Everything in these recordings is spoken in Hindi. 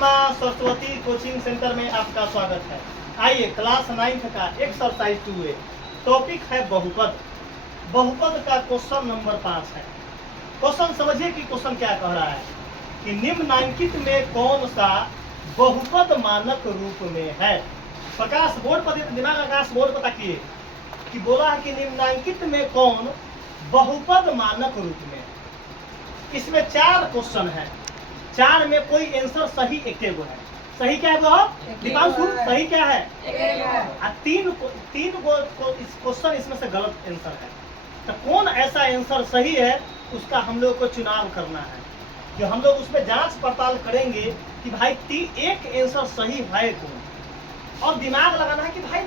माँ सरस्वती कोचिंग सेंटर में आपका स्वागत है। आइए क्लास 9th का एक्सरसाइज 2 टॉपिक है बहुपद। बहुपद का क्वेश्चन नंबर 5 है। क्वेश्चन समझिए कि क्वेश्चन क्या कह रहा है कि निम्नलिखित में कौन सा बहुपद मानक रूप में है। प्रकाश बोर्ड पर, दिमाग आकाश बोर्ड पर ताकिए कि बोला है कि निम्नलिखित में कौन बहुपद मानक रूप में। इसमें 4 क्वेश्चन है, 4 में कोई आंसर सही एक गो है। सही क्या है वो दीपांशु? सही क्या है? तीन क्वेश्चन इसमें से गलत आंसर है। तो कौन ऐसा आंसर सही है उसका हम लोग को चुनाव करना है। जो हम लोग उसमें जांच पड़ताल करेंगे कि भाई एक आंसर सही है कौन, और दिमाग लगाना है कि भाई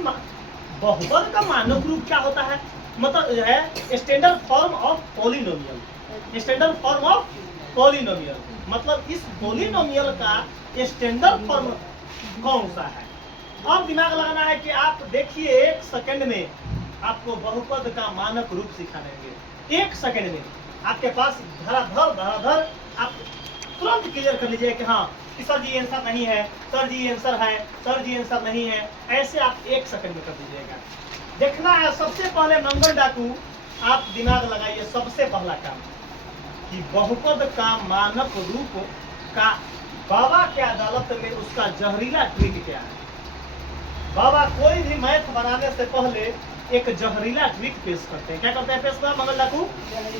बहुपद का मानक रूप क्या होता है। मतलब जो है standard form of polynomial. Standard form of polynomial मतलब इस पॉलिनोमियल का स्टैंडर्ड फॉर्म कौन सा है। अब दिमाग लगाना है कि आप देखिए 1 सेकंड में आपको बहुपद का मानक रूप सिखा देंगे। 1 सेकंड में आपके पास धराधर आप तुरंत क्लियर कर लीजिए कि हाँ कि सर जी आंसर नहीं है, सर जी आंसर है, सर जी आंसर नहीं है। ऐसे आप 1 सेकंड में कर दीजिएगा। देखना है सबसे पहले मंगल डाकू, आप दिमाग लगाइए। सबसे पहला काम कि बहुपद का मानक रूप का बाबा के अदालत में उसका जहरीला ट्रिक क्या है। बाबा कोई भी मैथ बनाने से पहले एक जहरीला ट्रिक पेश करते हैं। क्या करते हैं पेश कर मंगल डाकू?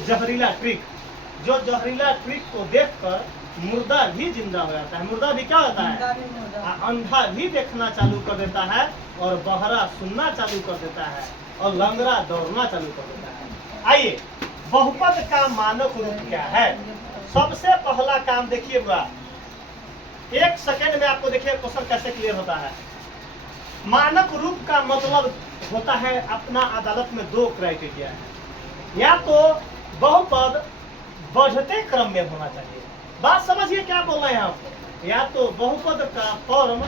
जहरीला ट्रिक। जो जहरीला ट्रिक को देखकर मुर्दा भी जिंदा हो जाता है। मुर्दा भी क्या होता है? अंधा भी देखना चालू कर देता है, और बहरा सुनना चालू कर देता है, और लंगड़ा दौड़ना चालू कर देता है। आइए बहुपद का मानक रूप क्या है। सबसे पहला काम देखिए बुआ, 1 सेकंड में आपको देखिए क्वेश्चन कैसे क्लियर होता है। मानक रूप का मतलब होता है अपना अदालत में 2 क्राइटेरिया है। या तो बहुपद बढ़ते क्रम में होना चाहिए। बात समझिए क्या बोल रहे हैं आप। या तो बहुपद का फॉर्म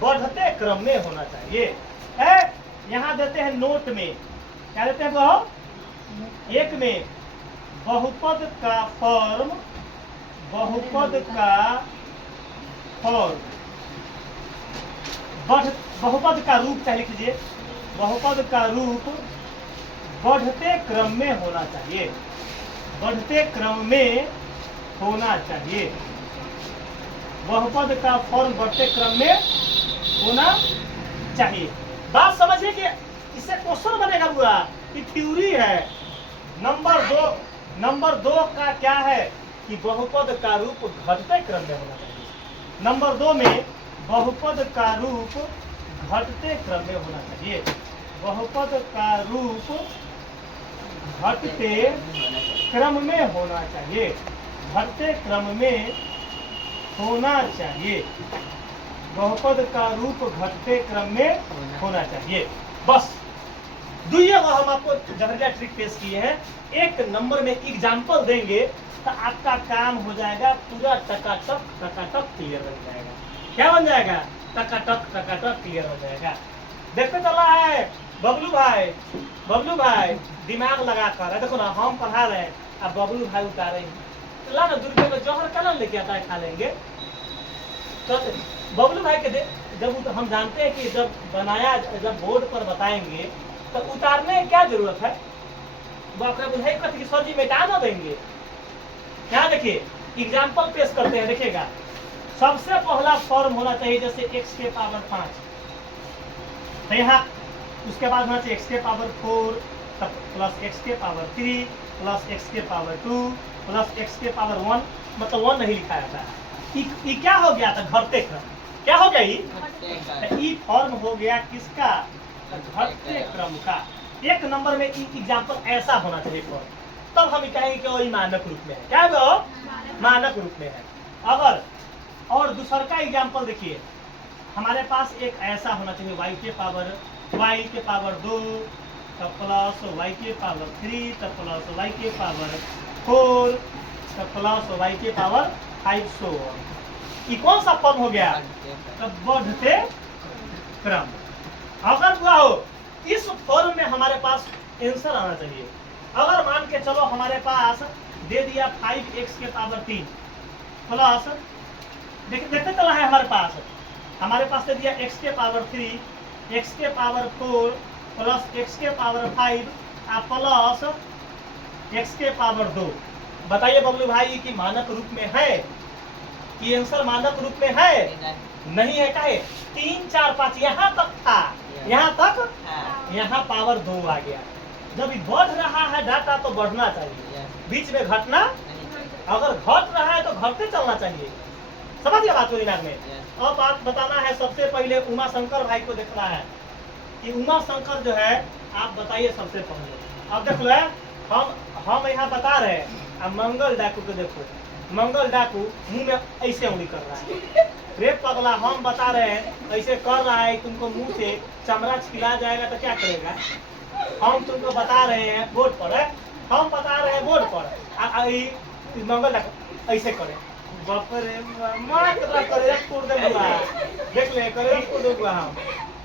बढ़ते क्रम में होना चाहिए। यहाँ देते हैं नोट में, क्या देते हैं वो 1 में बहुपद का फॉर्म बहुपद का रूप चाहिए। लिख लीजिए बहुपद का रूप बढ़ते क्रम में होना चाहिए। बढ़ते क्रम में होना चाहिए। बहुपद का फॉर्म बढ़ते क्रम में होना चाहिए। बात समझिए कि इससे क्वेश्चन बनेगा बुआ कि थ्योरी है। नंबर 2 का क्या है कि बहुपद का रूप घटते क्रम में होना चाहिए। नंबर 2 में बहुपद का रूप घटते क्रम में होना चाहिए। बहुपद का रूप घटते क्रम में होना चाहिए। घटते क्रम में होना चाहिए। बहुपद का रूप घटते क्रम में होना चाहिए। बस दुइया हम आपको जहरीला ट्रिक पेश किए हैं। 1 नंबर में एग्जाम्पल देंगे तो आपका काम हो जाएगा पूरा टकाटक क्लियर बन जाएगा। क्या बन जाएगा? टकाटक क्लियर हो जाएगा। देखते चला है बबलू भाई दिमाग लगा कर देखो ना, हम पढ़ा रहे हैं अब बबलू भाई उतारे हैं। ला ना 2 रुपये में जौहर कलर लेके आता है, खा लेंगे। तो बबलू भाई के जब हम जानते हैं कि जब बनाया, जब बोर्ड पर बताएंगे तो उतारने की क्या जरूरत है। वो आपने बुझाई कि सर जी मिटा ना देंगे। यहाँ देखिए एग्जाम्पल पेश करते हैं, देखिएगा। सबसे पहला फॉर्म होना चाहिए जैसे x के पावर 5, तो यहाँ उसके बाद होना चाहिए x के पावर 4 प्लस x के पावर 3 प्लस x के पावर 2 प्लस x के पावर 1। मतलब 1 नहीं लिखा जाता है। ये क्या हो गया था? घटते क्रम। क्या हो गया? ये फॉर्म हो गया किसका? घटते क्रम का। 1 नंबर में एग्जाम्पल ऐसा होना चाहिए फॉर्म, तब हम कहेंगे कि वो मानक रूप में है। क्या है वो? मानक रूप में है। अगर और दूसरा का एग्जाम्पल देखिए, हमारे पास एक ऐसा होना चाहिए y के पावर 2 तब प्लस y के पावर 3 तब प्लस y के पावर 4 तब प्लस y के पावर 500। ये कौन सा फॉर्म हो गया? तब बढ़ते क्रम। अगर हुआ हो इस फॉर्म में हमारे पास आंसर आना चाहिए। अगर मान के चलो हमारे पास दे दिया 5x के पावर 3 प्लस देखते चला है हमारे पास दे दिया x के पावर 3, x के पावर 4 प्लस x के पावर 5 प्लस x के पावर 2। बताइए बबलू भाई कि मानक रूप में है कि आंसर मानक रूप में है? नहीं है। काहे 3 4 5 यहाँ तक था, यहाँ तक, यहाँ पावर 2 आ गया। जब बढ़ रहा है डाटा तो बढ़ना चाहिए, बीच में घटना, अगर घट रहा है तो घटते चलना चाहिए। समझ गया बात को दिमाग में? अब बात बताना है, सबसे पहले उमा शंकर भाई को देखना है कि उमा शंकर जो है, आप बताइए सबसे पहले। अब देख लो हम यहाँ बता रहे हैं, अब मंगल डाकू को देखो, मंगल डाकू मुंह में ऐसे उंगली कर रहा है। रे पगला हम बता रहे हैं ऐसे कर रहा है, तुमको मुंह से चमड़ा छिला जाएगा तो क्या करेगा? हम तुमको बता रहे हैं बोर्ड पर है, हम बता रहे हैं बोर्ड पर, मंगल डाकू ऐसे करे, बाप रे मार के करे छोड़ दे बुआ, देख ले करे छोड़ दे बुआ। हम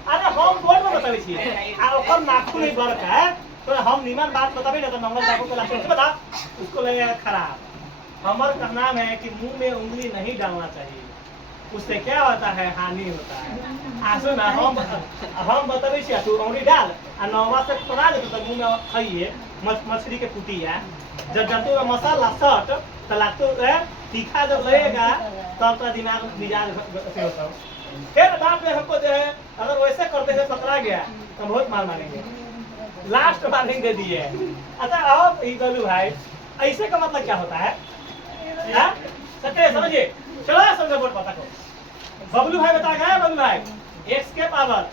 अरे हम बोर्ड में बतावे छी आ ओकर नाखून नहीं बड़का है, तो हम निमन बात बताबे ना तो मंगल डाकू को लास्ट बता उसको लगेगा खराब। हमारा कहना है कि मुंह में उंगली नहीं डालना चाहिए, उससे क्या होता है, हानि होता है। आसो ना हम बताबे छी तू उंगली डाल आ नौवा से तोड़ा दे तो मुंह में खाइए मछली के कुटिया, जब जंतु का मसाला सट तो लागतो है तीखा, जब लगेगा तब तो दिमाग मिजाज से होता है। फिर बाप में हमको जो है अगर वैसे करते हुए पकड़ा गया तो बहुत मार मारेंगे, लास्ट वार्निंग दे दिए। अच्छा अब गलू भाई ऐसे का मतलब क्या होता है? सत्य समझिए, चलो समझो बोर्ड पता को। बबलू भाई बता गए, बबलू भाई x के पावर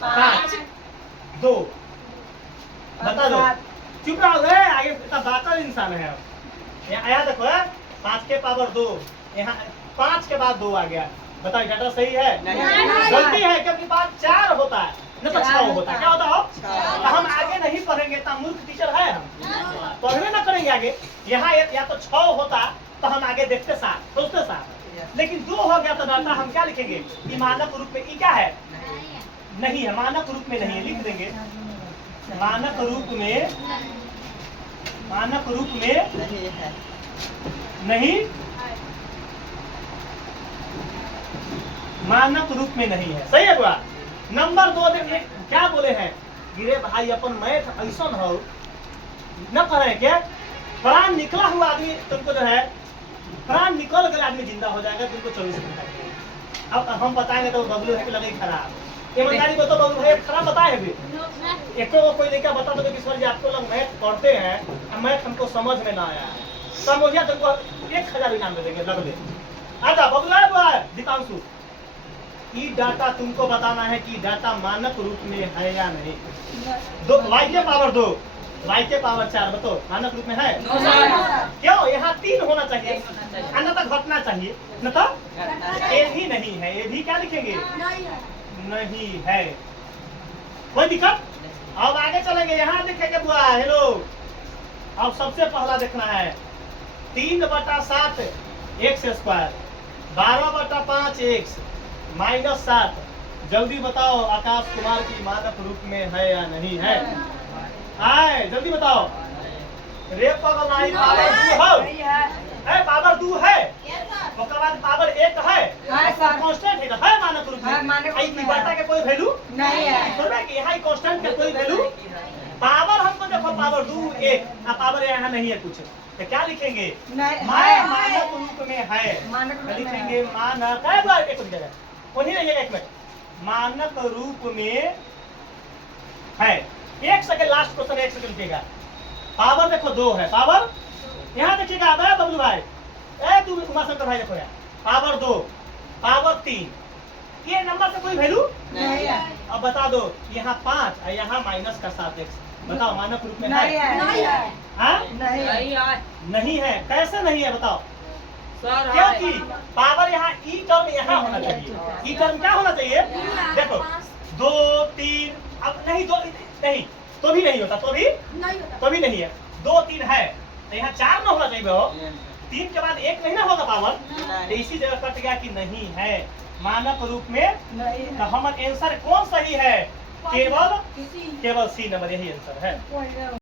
5 2 बता दो, चुप रहो गए, आगे इतना बाकर इंसान है। यहाँ देखो 5 के पावर 2, यहाँ 5 के बाद 2 आ गया। बताओ डाटा सही है? गलती है, क्योंकि बात 4 होता है न तो 6 होता है। क्या होता हो? तो हम आगे नहीं पढ़ेंगे, इतना मूर्ख टीचर है हम, पढ़ने ना करेंगे आगे। यहाँ या तो 6 होता तो हम आगे देखते 7, सोचते 7, लेकिन 2 हो गया तो डाटा हम क्या लिखेंगे कि मानक रूप में, क्या है? नहीं है, मानक रूप में नहीं है, लिख देंगे मानक रूप में, मानक रूप में नहीं, मानक रूप में नहीं है। सही है बुआ? नंबर 2 देखिए क्या बोले हैं, गिरे भाई अपन मैथ ऐसा हो न करें क्या, प्राण निकला हुआ आदमी तुमको जो है, प्राण निकल गया आदमी जिंदा हो जाएगा तुमको 24 घंटा। अब हम बताएंगे तो बबलू है कि लगे खराब, ईमानदारी बताओ बबलू भाई खराब बताए अभी एक तो कोई लड़का बता दो कि सर जी आपको लोग मैथ पढ़ते हैं, मैथ हमको समझ में ना आया, समझिए तुमको 1000 इनाम दे देंगे लग ले। अच्छा बबलू दीपांशु, ई डाटा तुमको बताना है कि डाटा मानक रूप में है या नहीं। y के पावर 2 y के पावर 4 बताओ मानक रूप में है? क्यों? यहाँ 3 होना चाहिए, अन्यथा घटना चाहिए, न तो ए भी नहीं है, ये भी क्या लिखेंगे? नहीं है। कोई दिक्कत? अब आगे चलेंगे, यहाँ लिखेंगे बुआ हेलो। अब सबसे पहला देखना है 3/7 x स्क्वायर 12/5 x -7। जल्दी बताओ आकाश कुमार की मानक रूप में है या नहीं है? आए जल्दी बताओ। रे पावर 2 है, पावर 2 है, उसके बाद पावर 1 है, कांस्टेंट है मानक रूप में। आई की बटा के कोई वैल्यू नहीं है, सुनना कि यहाँ कांस्टेंट का कोई वैल्यू, पावर हमको देखो पावर 2 1 आ पावर यहाँ नहीं है कुछ, तो क्या लिखेंगे? मानक रूप में है, लिखेंगे मानक है, उन्हीं नहीं एक मिनट, मानक रूप में है। 1 सेकंड लास्ट क्वेश्चन, 1 सेकंड लिखिएगा। पावर देखो 2 है, पावर यहाँ देखिएगा बबलू भाई, तू उमाशंकर भाई देखो यार, पावर 2 पावर 3, ये नंबर से कोई वैल्यू नहीं है। अब बता दो यहाँ 5 और यहाँ -7x, बताओ मानक रूप में है? नहीं है। कैसे नहीं है बताओ? क्योंकि पावर यहाँ ई टर्म यहाँ होना चाहिए, ई टर्म क्या होना चाहिए? देखो 2 3, अब नहीं 2 नहीं तो भी नहीं होता, तो भी नहीं है, 2 3 है तो यहाँ 4 ना होना चाहिए, 3 के बाद 1 नहीं ना होगा पावर, तो इसी जगह कट गया कि नहीं है मानक रूप में। तो हमारा आंसर कौन सही है? केवल सी नंबर, यही आंसर है।